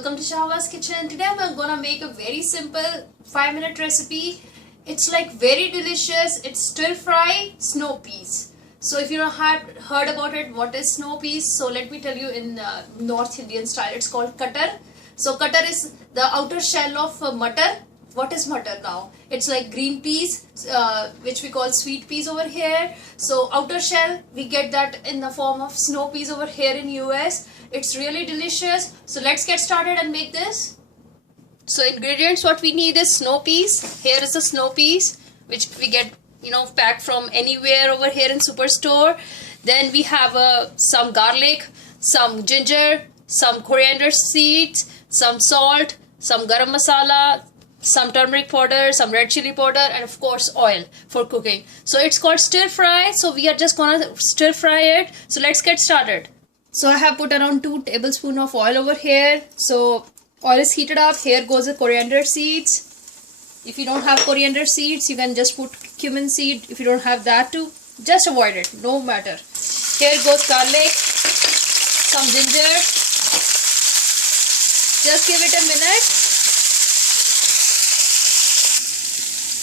Welcome to Shahwa's Kitchen. Today I'm gonna make a very simple 5-minute recipe. It's like very delicious. It's stir fry snow peas. So if you don't have heard about it, what is snow peas? So let me tell you in North Indian style. It's called cutter. So cutter is the outer shell of mutter. What is mutter now? It's like green peas, which we call sweet peas over here. So outer shell, we get that in the form of snow peas over here in US. It's really delicious. So let's get started and make this. So ingredients, what we need is snow peas. Here is the snow peas, which we get packed from anywhere over here in superstore. Then we have some garlic, some ginger, some coriander seeds, some salt, some garam masala, some turmeric powder, some red chili powder, and of course oil for cooking. So it's called stir fry. So we are just gonna stir fry it. So let's get started. So I have put around 2 tablespoons of oil over here. So oil is heated up. Here goes the coriander seeds. If you don't have coriander seeds, you can just put cumin seed. If you don't have that too, just avoid it, no matter. Here goes garlic, some ginger. Just give it a minute.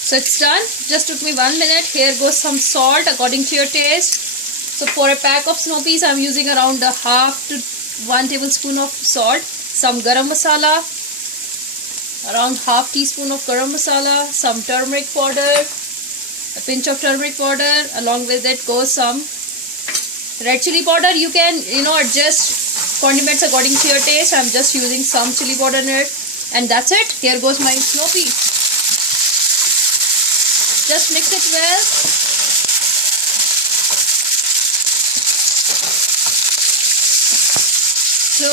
So it's done. Just took me 1 minute. Here goes some salt according to your taste. So for a pack of snow peas, I'm using around a half to 1 tablespoon of salt. Some garam masala, around half teaspoon of garam masala. Some turmeric powder, a pinch of turmeric powder. Along with it goes some red chili powder. You can adjust condiments according to your taste. I'm just using some chili powder in it, and that's it. Here goes my snow pea. Just mix it well. So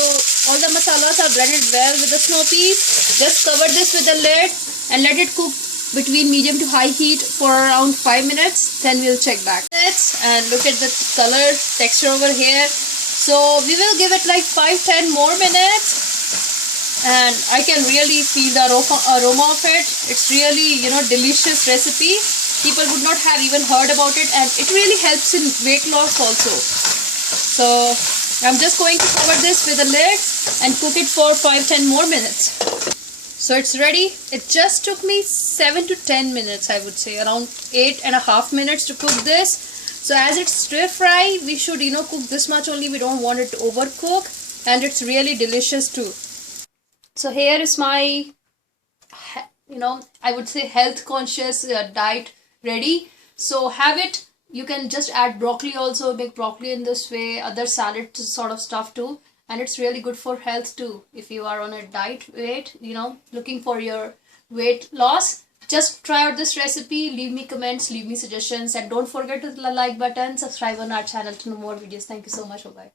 all the masalas are blended well with the snow peas. Just cover this with a lid and let it cook between medium to high heat for around 5 minutes. Then we'll check back. And look at the color texture over here. So we will give it like 5-10 more minutes. And I can really feel the aroma of it. It's really, delicious recipe. People would not have even heard about it, and it really helps in weight loss also. So I'm just going to cover this with a lid and cook it for 5-10 more minutes. So it's ready. It just took me 7 to 10 minutes, I would say, around 8.5 minutes to cook this. So as it's stir fry, we should cook this much only. We don't want it to overcook, and it's really delicious too. So here is my I would say health conscious diet ready. So have it. You can just add broccoli also, make broccoli in this way, other salad sort of stuff too, and it's really good for health too. If you are on a diet weight, looking for your weight loss, just try out this recipe. Leave me comments, leave me suggestions, and don't forget to hit the like button, subscribe on our channel to know more videos. Thank you so much. Bye bye.